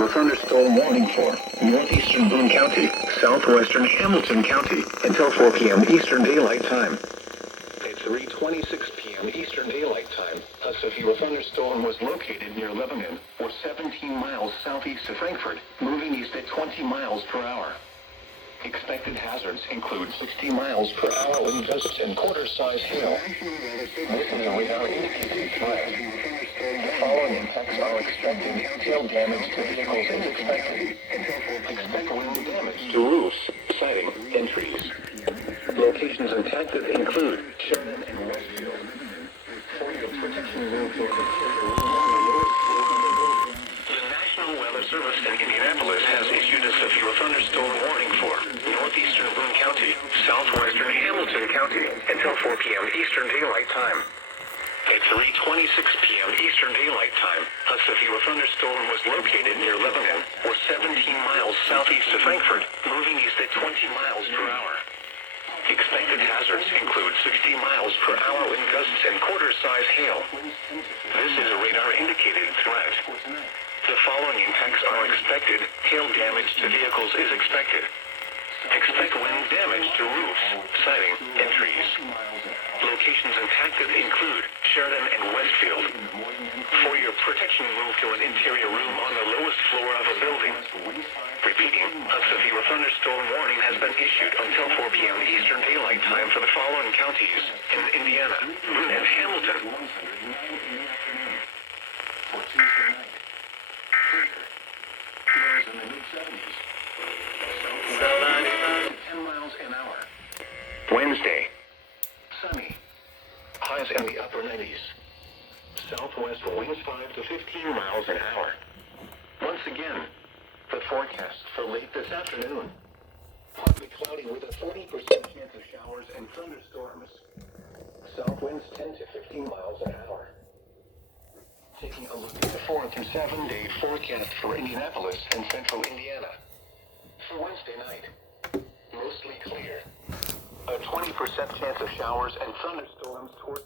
you a thunderstorm warning for northeastern Boone County, southwestern Hamilton County until 4 p.m. Eastern Daylight Time. At 3:26 p.m. Eastern Daylight Time, a severe thunderstorm was located near Lebanon, or 17 miles southeast of Frankfort, moving east at 20 miles per hour. Expected hazards include 60 miles per hour wind gusts and quarter-size hail. This is a radar indicated threat. The following impacts are expected. Hail damage to vehicles is expected. Expect wind damage to roofs, siding, and trees. Locations impacted include Sheridan and Westfield. For your protection, the National Weather Service in Indianapolis has issued a severe thunderstorm warning for northeastern Boone County, southwestern Hamilton County until 4 p.m. Eastern Daylight Time. At 3:26 p.m. Eastern Daylight Time, a severe thunderstorm was located near Lebanon, or 17 miles southeast of Frankfort, moving east at 20 miles per hour. Expected hazards include 60 miles per hour wind gusts and quarter-size hail. This is a radar-indicated threat. The following impacts are expected. Hail damage to vehicles is expected. Expect wind damage to roofs, siding, and trees. Locations impacted include Sheridan and Westfield. For your protection, move to an interior room on the lowest floor of a building. Repeating, a severe thunderstorm warning has been issued until 4 p.m. Eastern Daylight Time for the following counties in Indiana, Boone, and Hamilton. For Tuesday night, lows in the mid-70s. 10 miles an hour. Wednesday, sunny. Highs in the upper 90s. Southwest winds 5 to 15 miles an hour. Once again, the forecast for late this afternoon. Partly cloudy with a 40% chance of showers and thunderstorms. South winds 10 to 15 miles an hour. Taking a look at the 4 through 7 day forecast for Indianapolis and central Indiana. For Wednesday night, mostly clear. A 20% chance of showers and thunderstorms toward